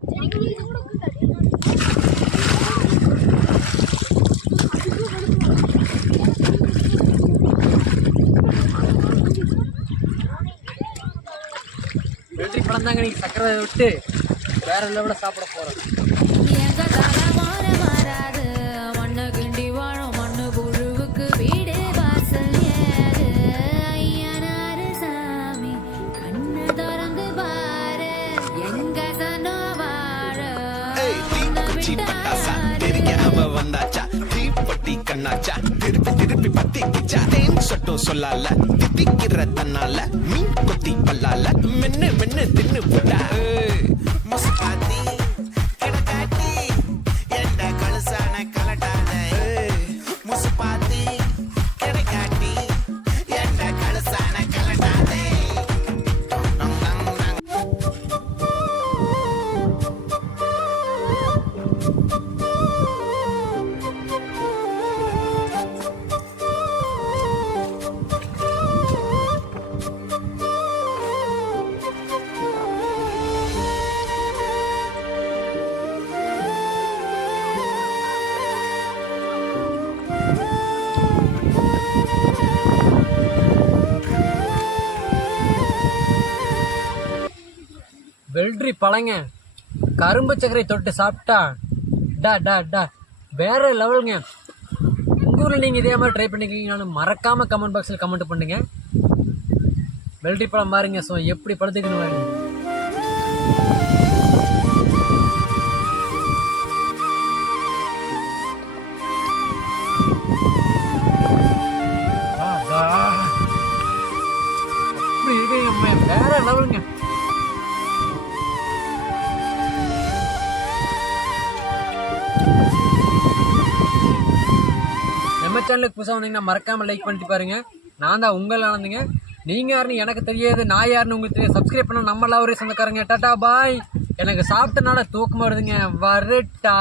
வெள்ளரி பழம் தாங்க நீங்கள் சக்கரை விட்டு வேற லெவலில் சாப்பிட போகிறோம். கண்ணாச்சா திருப்பி திருப்பி பத்தி கிச்சா தேன் சொட்டும் சொல்லால திட்டிக்கிற தன்னால மீன் கொத்தி பல்லால மென்னு மென்னு தின்னு போட்டா மஸ்பாத்தி கிடக்காட்டி எந்த கழுசான கலட்டாத முசுபாத்தி கிடக்காட்டி எந்த கழுசான கலட்டாதே. வெள்ளரி பழங்க கரும்பு சக்கரை தொட்டு சாப்பிட்டா டா டா டா வேற லெவலுங்க. உங்கள் ஊரில் நீங்கள் இதே மாதிரி ட்ரை பண்ணிக்கிறீங்கன்னு மறக்காமல் கமெண்ட் பாக்ஸில் கமெண்ட் பண்ணுங்க. வெள்ளரி பழம் பாருங்க, ஸோ எப்படி படுத்துக்கணும் பாருங்க. அப்படி இருக்குங்க, வேற லெவலுங்க. நம்ம சேனலுக்கு புதுசாக வந்தீங்கன்னா மறக்காமல் லைக் பண்ணிட்டு பாருங்க. நான் தான் உங்கள் ஆனந்துங்க. நீங்கள் யாருன்னு எனக்கு தெரியாது, நான் யாருன்னு உங்களுக்கு தெரியாது. சப்ஸ்கிரைப் பண்ண நம்மளாம் ஒரே சொந்தக்காரங்க. டாட்டா பாய். எனக்கு சாப்பிட்டனால தூக்கமாக வருதுங்க. வரட்டா.